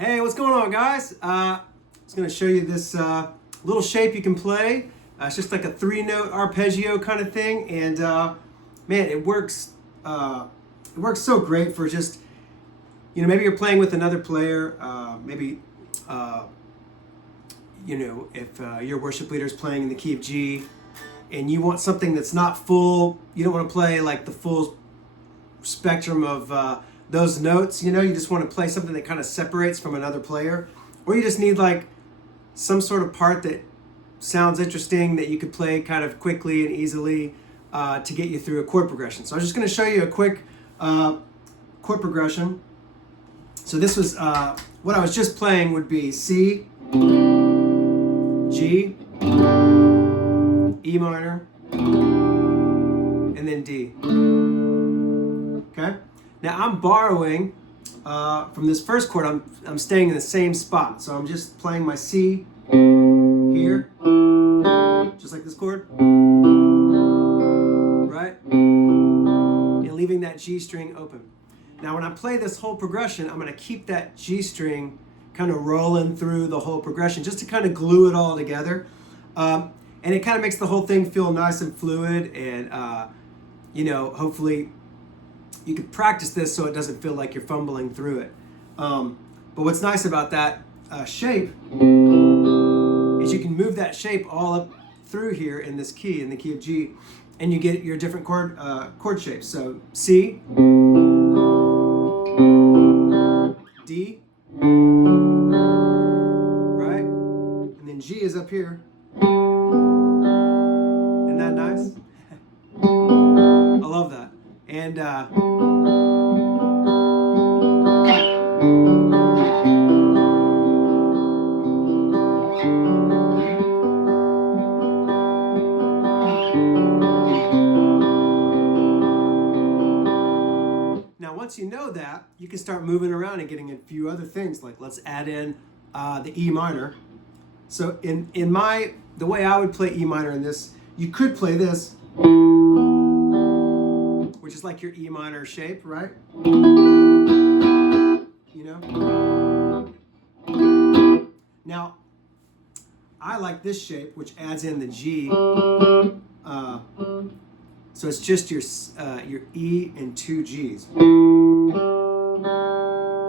Hey, what's going on, guys? I was going to show you this little shape you can play. It's just like a 3-note arpeggio kind of thing, and man, it works. It works so great for just, maybe you're playing with another player. Maybe if your worship leader is playing in the key of G, and you want something that's not full. You don't want to play like the full spectrum of those notes, you just want to play something that kind of separates from another player, or you just need like some sort of part that sounds interesting that you could play kind of quickly and easily to get you through a chord progression. So I'm just going to show you a quick chord progression. So this was what I was just playing would be C, G, E minor, and then D. Okay. Now I'm borrowing from this first chord. I'm staying in the same spot, so I'm just playing my C here, just like this chord, right, and leaving that G string open. Now when I play this whole progression, I'm going to keep that G string kind of rolling through the whole progression, just to kind of glue it all together, and it kind of makes the whole thing feel nice and fluid, and hopefully you could practice this so it doesn't feel like you're fumbling through it. But what's nice about that shape is you can move that shape all up through here in this key, in the key of G, and you get your different chord shapes. So C, D, right? And then G is up here. Isn't that nice? I love that. And now once you know that, you can start moving around and getting a few other things, like let's add in the E minor. So in the way I would play E minor in this, you could play this, which is like your E minor shape, right? Now, I like this shape, which adds in the G. So it's just your E and 2 Gs.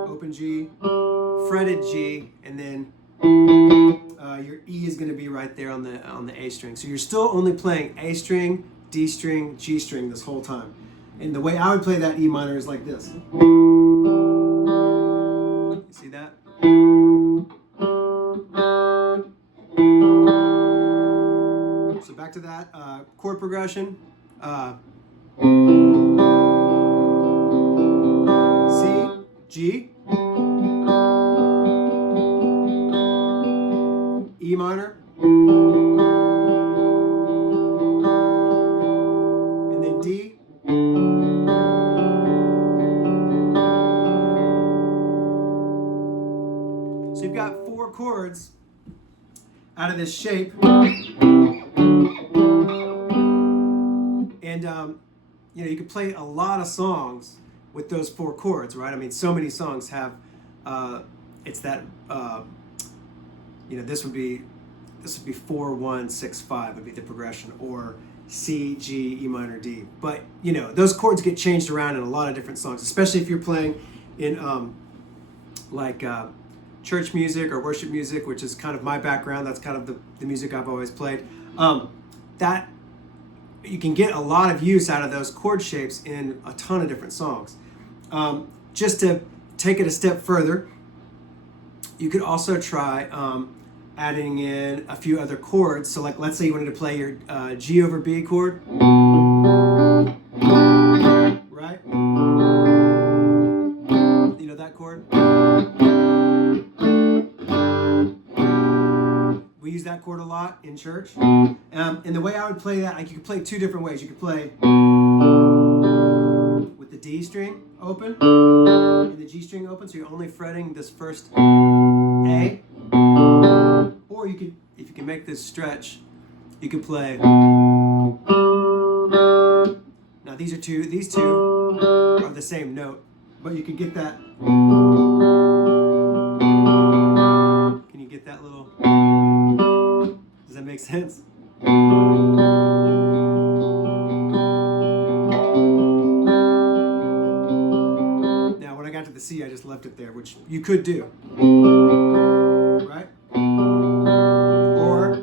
Open G, fretted G, and then your E is going to be right there on the A string. So you're still only playing A string, D string, G string this whole time. And the way I would play that E minor is like this. You see that? So back to that chord progression. C, G, E minor, and then D, so you've got 4 chords out of this shape, and you could play a lot of songs with those 4 chords, right? I mean, so many songs have it's that this would be 4 1 6 5 would be the progression, or C, G, E minor, D. But those chords get changed around in a lot of different songs, especially if you're playing in church music or worship music, which is kind of my background. That's kind of the music I've always played. That you can get a lot of use out of those chord shapes in a ton of different songs. Just to take it a step further, you could also try adding in a few other chords. So like, let's say you wanted to play your G over B chord, right? That chord? We use that chord a lot in church. And the way I would play that, you could play 2 different ways. You could play with the D string open and the G string open, so you're only fretting this first A. Or you could, if you can make this stretch, you could play. Now these two are the same note, but you can get that you could do, right? Or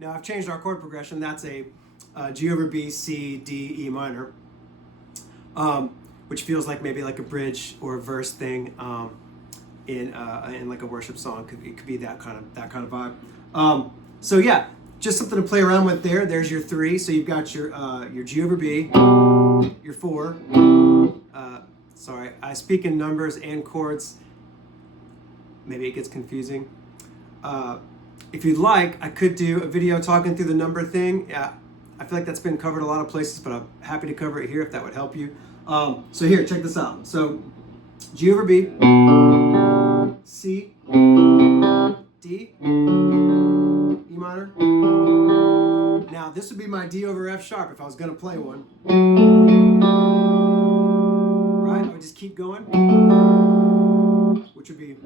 now I've changed our chord progression. That's a G over B, C, D, E minor, which feels like maybe like a bridge or a verse thing in like a worship song. It could be that kind of vibe. So yeah, just something to play around with there. There's your 3. So you've got your G over B, your 4. Sorry, I speak in numbers and chords. Maybe it gets confusing. If you'd like, I could do a video talking through the number thing. I feel like that's been covered a lot of places, but I'm happy to cover it here if that would help you. So here, check this out. So G over B, C, D, E minor. Now this would be my D over F sharp if I was going to play one. Right? I would just keep going, which would be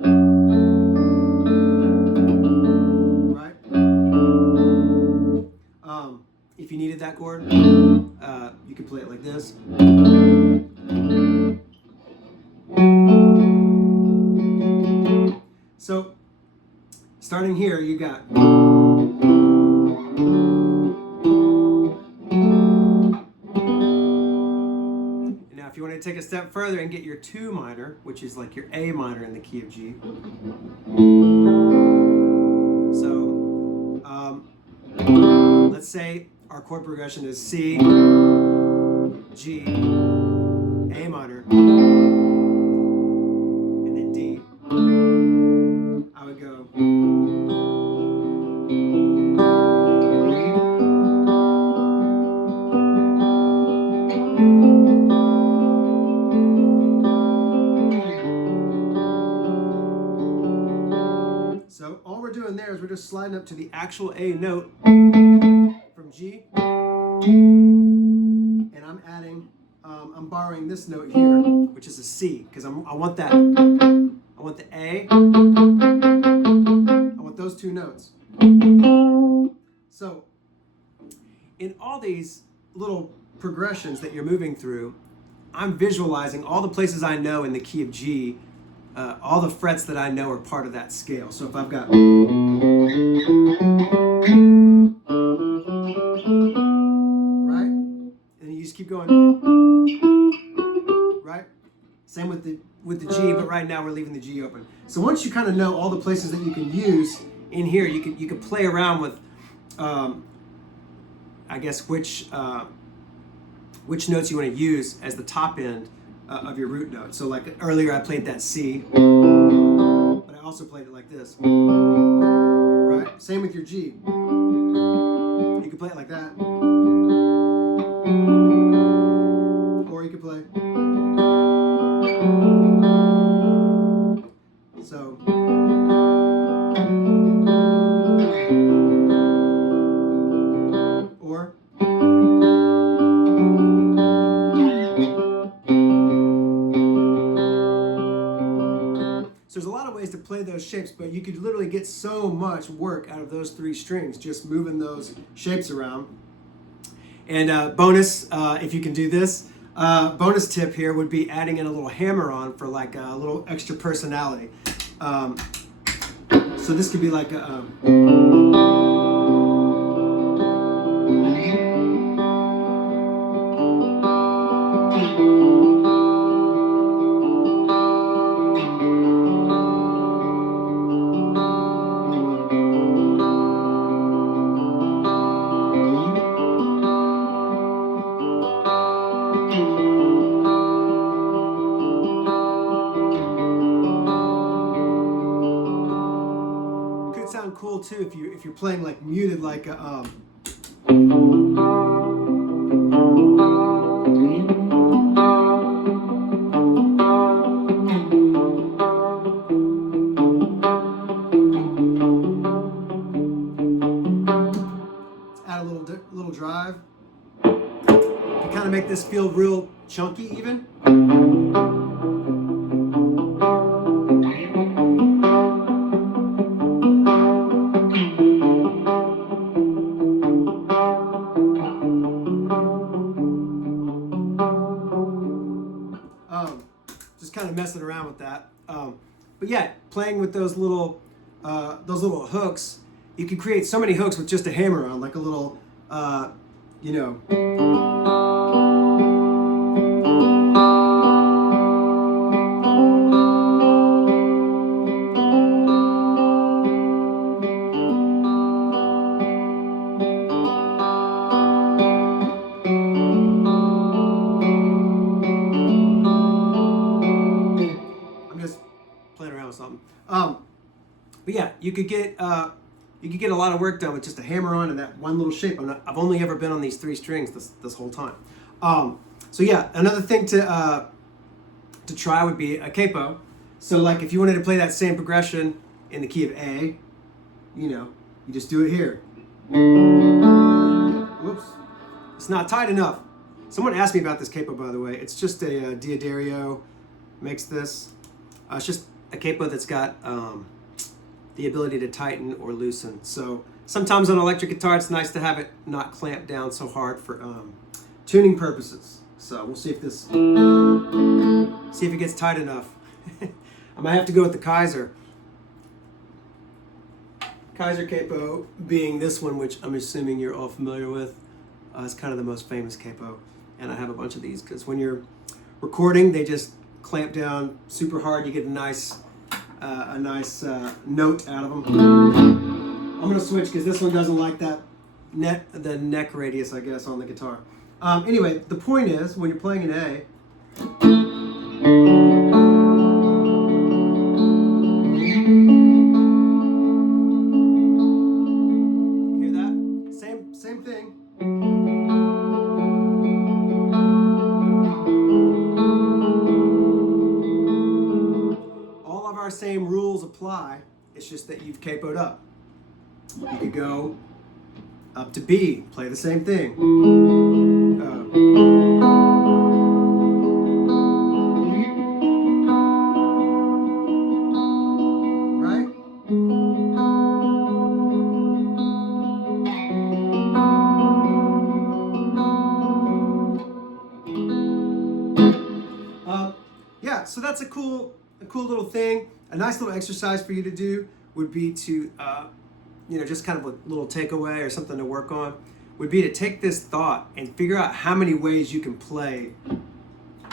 right. If you needed that chord, you could play it like this. So, starting here, you got now if you want to take a step further and get your 2 minor, which is like your A minor in the key of G. So, let's say our chord progression is C, G, A minor, and then D. I would go. So all we're doing there is we're just sliding up to the actual A note from G, and I'm adding, I'm borrowing this note here, which is a C, because I want that, I want the A, I want those 2 notes. So in all these little progressions that you're moving through, I'm visualizing all the places I know in the key of G, all the frets that I know are part of that scale. So if I've got keep going, right? Same with the G, but right now we're leaving the G open. So once you kind of know all the places that you can use in here, you can play around with, I guess which notes you want to use as the top end of your root note. So like earlier, I played that C, but I also played it like this, right? Same with your G. You can play it like that. Or you could play. So. Or. So there's a lot of ways to play those shapes, but you could literally get so much work out of those 3 strings, just moving those shapes around. And bonus, if you can do this, bonus tip here would be adding in a little hammer on for like a little extra personality. So this could be like a... sound cool too if you're playing like muted, like a add a little drive to kind of make this feel real chunky even. messing around with that. But yeah, playing with those little hooks, you can create so many hooks with just a hammer on, like a little, you know. I'm just playing around with something. But yeah, you could get a lot of work done with just a hammer on and that one little shape. I've only ever been on these 3 strings this whole time. So yeah, another thing to try would be a capo. So like if you wanted to play that same progression in the key of A, you know, you just do it here. Whoops, it's not tight enough. Someone asked me about this capo, by the way. It's just a Diodario makes this. It's just a capo that's got the ability to tighten or loosen. So sometimes on electric guitar, it's nice to have it not clamped down so hard for tuning purposes. So we'll see if it gets tight enough. I might have to go with the Kaiser. Kaiser capo being this one, which I'm assuming you're all familiar with. It's kind of the most famous capo. And I have a bunch of these because when you're recording, they just clamp down super hard. You get a nice note out of them. I'm gonna switch because this one doesn't like that the neck radius, I guess, on the guitar. Anyway, the point is when you're playing an A, you hear that? Same thing. All of our same rules apply. It's just that you've capoed up. You could go up to B, play the same thing. Right? Yeah, so that's a cool little thing. A nice little exercise for you to do would be to, just kind of a little takeaway or something to work on, would be to take this thought and figure out how many ways you can play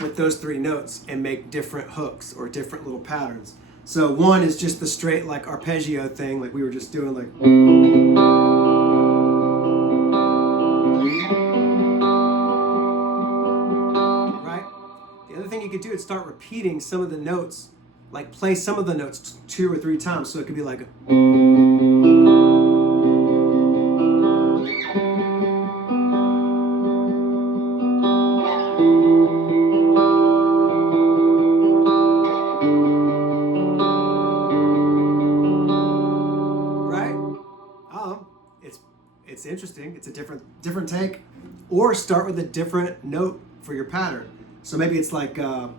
with those 3 notes and make different hooks or different little patterns. So one is just the straight like arpeggio thing, like we were just doing, like. Right? The other thing you could do is start repeating some of the notes, like play some of the notes 2 or 3 times. So it could be like it's interesting. It's a different take, or start with a different note for your pattern. So maybe it's like anyway,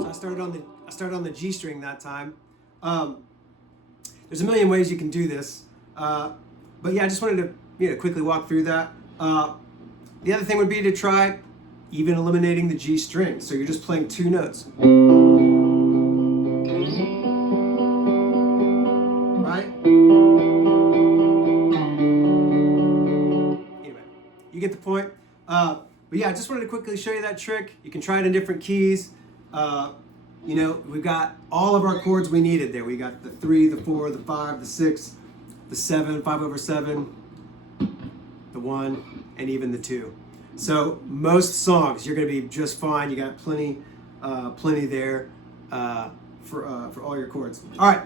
so I started on the G string that time. There's a million ways you can do this, but yeah, I just wanted to quickly walk through that. The other thing would be to try even eliminating the G string. So you're just playing 2 notes. Right? Anyway, you get the point. But yeah, I just wanted to quickly show you that trick. You can try it in different keys. We've got all of our chords we needed there. We got the 3, the 4, the 5, the 6, the 7, 5/7, the 1, and even the 2. So most songs you're going to be just fine. You got plenty there for all your chords. All right.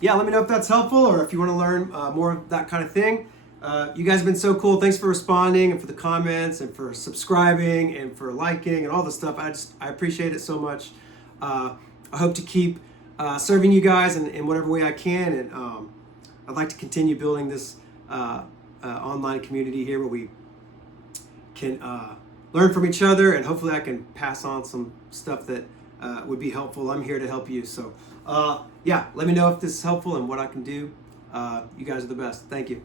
Yeah, let me know if that's helpful or if you want to learn more of that kind of thing. You guys have been so cool. Thanks for responding and for the comments and for subscribing and for liking and all the stuff. I appreciate it so much. I hope to keep serving you guys in whatever way I can, and I'd like to continue building this online community here where we can learn from each other, and hopefully I can pass on some stuff that would be helpful. I'm here to help you. So yeah, let me know if this is helpful and what I can do. You guys are the best. Thank you.